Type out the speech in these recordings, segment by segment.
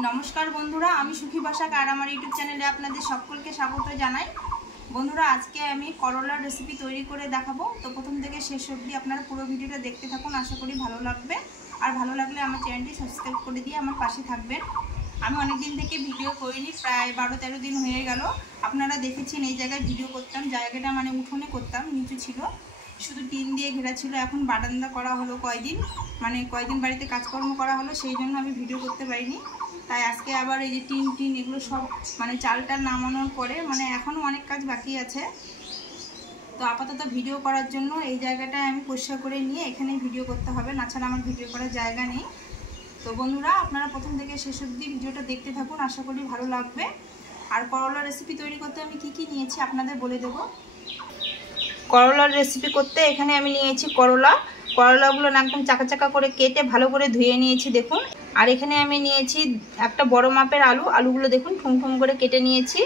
नमस्कार बंधुरा आमी सुखी बाशाक और आमार यूट्यूब चैनेले आपनादेर सकलके स्वागत जानाई। बंधुरा आज के आमी करलार रेसिपि तैरी करे देखाबो। तो प्रथम थेके शेष अब्दि आपनारा पुरो भिडियोटा देखते थाकुन, आशा करी भालो लागबे। और भालो लागले आमार चैनेलटी सबस्क्राइब करे दिए आमार पाशे थाकबेन। आमी अनेक दिन थेके भिडियो करिनि, प्राय 12-13 दिन हये गेल। आपनारा देखेछेन एई जायगाय भिडियो करताम, जायगाटा माने उठोने करताम, नीचू छिलो, शुधु टीन दिए घेरा छिलो। एखन बारान्दा करा हलो कयदिन, माने कयदिन बाड़ीते काजकर्म करा हलो, सेई जोन्नो आमी भिडियो करते पारिनि। তাই আজকে আবার এই যে টিন এগুলো সব মানে চালটা নামানোর পরে মানে এখনো অনেক কাজ বাকি আছে। তো আপাতত ভিডিও করার জন্য এই জায়গাটা আমি পরিষ্কার করে নিয়ে এখানেই ভিডিও করতে হবে, না ছাড়া আমার ভিডিও করার জায়গা নেই। তো বন্ধুরা আপনারা প্রথম থেকে শেষ অবধি ভিডিওটা দেখতে থাকুন, আশা করি ভালো লাগবে। আর করলার রেসিপি তৈরি করতে আমি কি কি নিয়েছি আপনাদের বলে দেব। করলার রেসিপি করতে এখানে আমি নিয়েছি করলাগুলো একদম চাকা চাকা করে কেটে ভালো করে ধুয়ে নিয়েছি দেখুন। আর এখানে আমি নিয়েছি একটা বড় মাপের আলুগুলো দেখুন ঠুমঠুম করে কেটে নিয়েছি।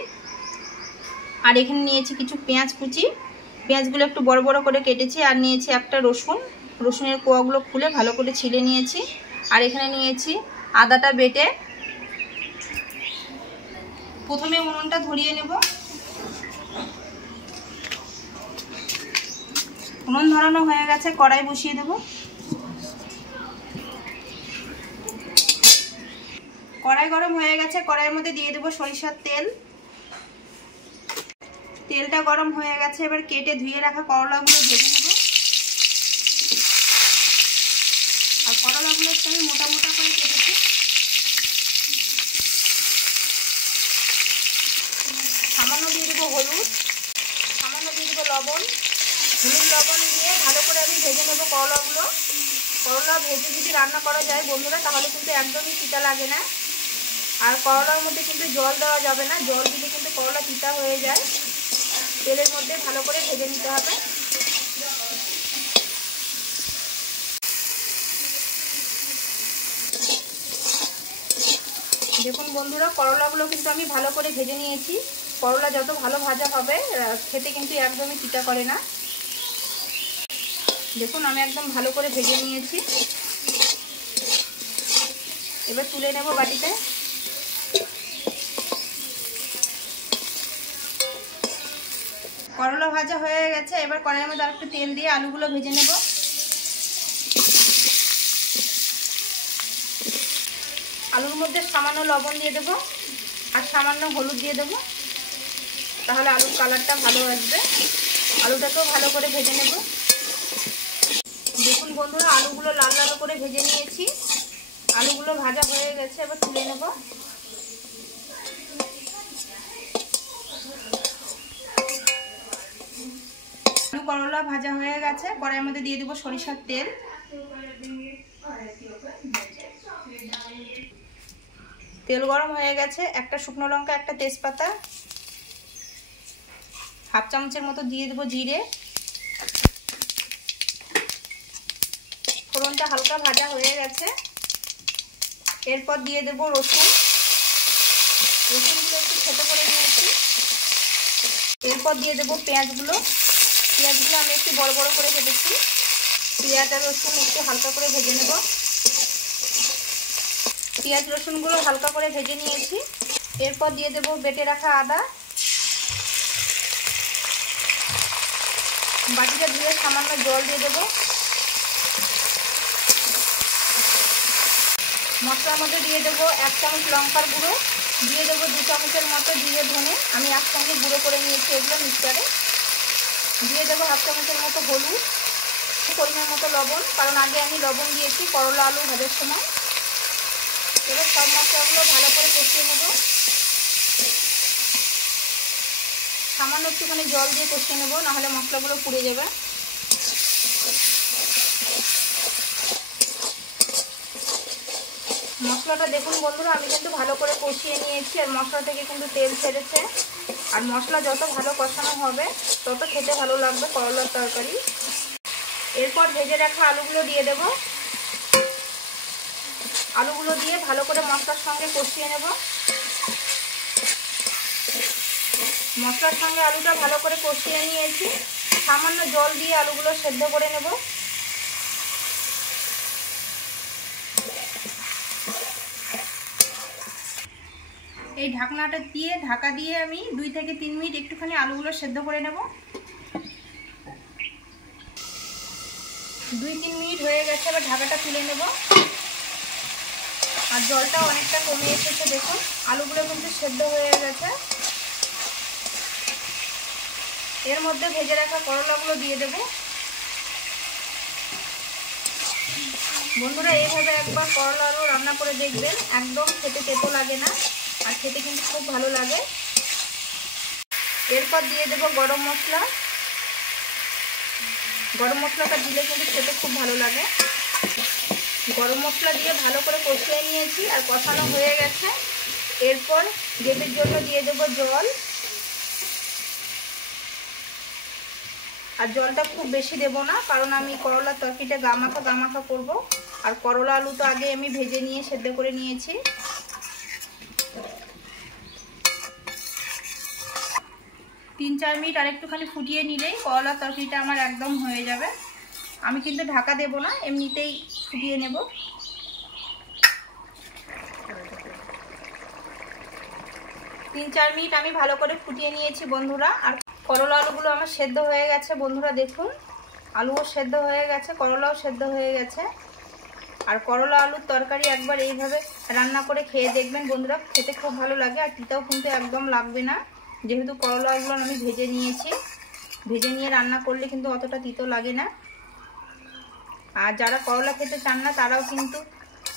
আর এখানে নিয়েছি কিছু পেঁয়াজ কুচি, পেঁয়াজগুলো একটু বড় বড় করে কেটেছি। আর নিয়েছি একটা রসুনের কোয়াগুলো খুলে ভালো করে ছিলে নিয়েছি। আর এখানে নিয়েছি আদাটা বেটে। প্রথমে উনুনটা ধরিয়ে নেব। উনুন ধরানো হয়ে গেছে, কড়াই বসিয়ে দেব। কড়াই গরম হয়ে গেছে, কড়াইয়ের মধ্যে দিয়ে দেব সরিষার তেল। তেলটা গরম হয়ে গেছে, এবার কেটে ধুয়ে রাখা করলাগুলো ভেজে নেব। আর করলাগুলো আমি মোটা মোটা করে কেটেছি। সামান্য দিয়ে দেবো হলুদ, সামান্য দিয়ে দেবো লবণ। হলুদ লবণ দিয়ে ভালো করে আমি ভেজে নেব করলাগুলো। করলা ভেজে যদি রান্না করা যায় বন্ধুরা তাহলে কিন্তু একদমই তিতা লাগে না। আর করলার মধ্যে কিন্তু জল দেওয়া যাবে না, জল দিলে কিন্তু করলা তিতা হয়ে যায়। তেলের মধ্যে ভালো করে ভেজে নিতে হবে। দেখুন বন্ধুরা করলাগুলো কিন্তু আমি ভালো করে ভেজে নিয়েছি। করলা যত ভালো ভাজা হবে খেতে কিন্তু একদমই তিতা করে না। দেখুন আমি একদম ভালো করে ভেজে নিয়েছি। এবার তুলে নেব বাটিতে। করলা ভাজা হয়ে গেছে, এবার কড়াইয়ের মধ্যে আরেকটু তেল দিয়ে আলুগুলো ভেজে নেব। আলুর মধ্যে সামান্য লবণ দিয়ে দেব আর সামান্য হলুদ দিয়ে দেব, তাহলে আলুর কালারটা ভালো আসবে। আলুটাকেও ভালো করে ভেজে নেব। দেখুন বন্ধুরা আলুগুলো লাল লাল করে ভেজে নিয়েছি। আলুগুলো ভাজা হয়ে গেছে, এবার তুলে নেব। আলু করলা ভাজা হয়ে গেছে, কড়াইয়ের মধ্যে দিয়ে দেব সরিষার তেল। তেল গরম হয়ে গেছে, একটা শুকনো লঙ্কা, একটা তেজপাতা, হাফ চামচের মতো দিয়ে দেব জিরে। ফোড়নটা হালকা ভাজা হয়ে গেছে, এরপর দিয়ে দেব রসুনগুলো একটু ছোট করে নিয়েছি। এরপর দিয়ে দেব পেঁয়াজগুলো আমি একটু বড় বড় করে কেটেছি। পেঁয়াজ আর রসুন একটু হালকা করে ভেজে নেব। পেঁয়াজ রসুনগুলো হালকা করে ভেজে নিয়েছি। এরপর দিয়ে দেব বেটে রাখা আদা। বাটিটা ধুয়ে সামান্য জল দিয়ে দেব। মশলার মধ্যে দিয়ে দেবো 1 চামচ লঙ্কার গুঁড়ো, দিয়ে দেবো 2 চামচের মতো জিরে ধনে আমি একসঙ্গে গুঁড়ো করে নিয়েছি এগুলো মিক্সচারে। দিয়ে দেবো 1/2 চামচের মতো হলুদ, পরিমাণ মতো লবণ, কারণ আগে আমি লবণ দিয়েছি করলা আলু ভাজার সময়। এবার সব মশলাগুলো ভালো করে কষিয়ে নেব। সামান্য একটুখানি জল দিয়ে কষিয়ে নেব, নাহলে মশলাগুলো পুড়ে যাবে। মশলাটা দেখুন বন্ধুরা আমি কিন্তু ভালো করে কষিয়ে নিয়েছি, আর মশলা থেকে কিন্তু তেল ছেড়েছে। আর মশলা যত ভালো কষানো হবে তত খেতে ভালো লাগবে করলার তরকারি। এরপর ভেজে রাখা আলুগুলো দিয়ে দেব। আলুগুলো দিয়ে ভালো করে মশলার সঙ্গে কষিয়ে নেব। মশলার সঙ্গে আলুটা ভালো করে কষিয়ে নিয়েছি। সামান্য জল দিয়ে আলুগুলো সেদ্ধ করে নেব। এই ঢাকনাটা দিয়ে ঢাকা দিয়ে আমি 2 থেকে 3 মিনিট একটুখানি আলুগুলো সেদ্ধ করে নেব। 2-3 মিনিট হয়ে গেছে, এবার ঢাকাটা তুলে নেব। আর জলটা অনেকটা কমে এসেছে, দেখুন আলুগুলো কিন্তু সেদ্ধ হয়ে গেছে। এর মধ্যে ভেজে রাখা করলাগুলো দিয়ে দেব। বন্ধুরা এইভাবে একবার করলা আলু রান্না করে দেখবেন, একদম খেতে তেতো লাগে না, আর খেতে কিন্তু খুব ভালো লাগে। এরপর দিয়ে দেব গরম মশলা। গরম মশলাটা দিলে কিন্তু খেতে খুব ভালো লাগে। গরম মশলা দিয়ে ভালো করে কষিয়ে নিয়েছি আর কষানো হয়ে গেছে। এরপর গ্রেভির জন্য দিয়ে দেব জল। আর জলটা খুব বেশি দেব না, কারণ আমি করলার তরকারিটা গামাখা করব। আর করলা আলু তো আগে আমি ভেজে নিয়ে সেদ্ধ করে নিয়েছি। 3-4 মিনিট আর একটুখানি ফুটিয়ে নিলেই করলার তরকারিটা আমার একদম হয়ে যাবে। আমি কিন্তু ঢাকা দেব না, এমনিতেই ফুটিয়ে নেব। 3-4 মিনিট আমি ভালো করে ফুটিয়ে নিয়েছি বন্ধুরা। আর করলা আলুগুলো আমার সেদ্ধ হয়ে গেছে বন্ধুরা, দেখুন আলুও সেদ্ধ হয়ে গেছে, করলাও সেদ্ধ হয়ে গেছে। আর করলা আলুর তরকারি একবার এইভাবে রান্না করে খেয়ে দেখবেন বন্ধুরা, খেতে খুব ভালো লাগে। আর তিতাও কিন্তু একদম লাগবে না, যেহেতু করলাগুলো আমি ভেজে নিয়েছি। ভেজে নিয়ে রান্না করলে কিন্তু অতটা তিতো লাগে না। আর যারা করলা খেতে চান না তারাও কিন্তু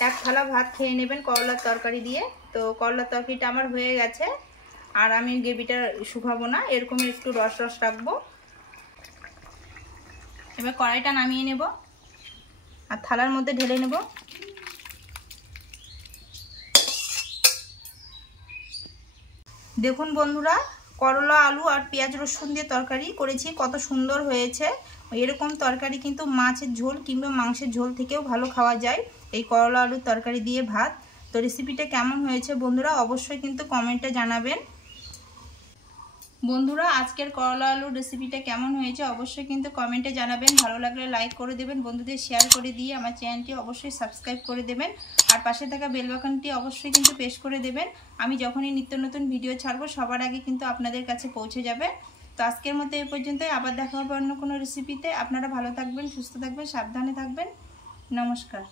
1 থালা ভাত খেয়ে নেবেন করলার তরকারি দিয়ে। তো করলার তরকারিটা আমার হয়ে গেছে, আর আমি গ্রেভিটা শুকাবো না, এরকম একটু রস রস রাখবো। এবার কড়াইটা নামিয়ে নেব আর থালার মধ্যে ঢেলে নেব। দেখুন বন্ধুরা, করলা আলু আর পেঁয়াজ রসুন দিয়ে তরকারি করেছি, কত সুন্দর হয়েছে। এরকম তরকারি কিন্তু মাছের ঝোল কিংবা মাংসের ঝোল থেকেও ভালো খাওয়া যায়, এই করলা আলুর তরকারি দিয়ে ভাত। তো রেসিপিটা কেমন হয়েছে বন্ধুরা অবশ্যই কিন্তু কমেন্টে জানাবেন। বন্ধুরা আজকের করলা আলুর রেসিপিটা কেমন হয়েছে অবশ্যই কিন্তু কমেন্টে জানাবেন। ভালো লাগলে লাইক করে দেবেন, বন্ধুদের শেয়ার করে দিয়ে আমার চ্যানেলটি অবশ্যই সাবস্ক্রাইব করে দেবেন। আর পাশে থাকা বেল বাটনটি অবশ্যই কিন্তু প্রেস করে দেবেন। আমি যখনই নিত্য নতুন ভিডিও ছাড়বো সবার আগে কিন্তু আপনাদের কাছে পৌঁছে যাবে। তো আজকের মতো এই পর্যন্তই, আবার দেখা হবে অন্য কোনো রেসিপিতে। আপনারা ভালো থাকবেন, সুস্থ থাকবেন, সাবধানে থাকবেন। নমস্কার।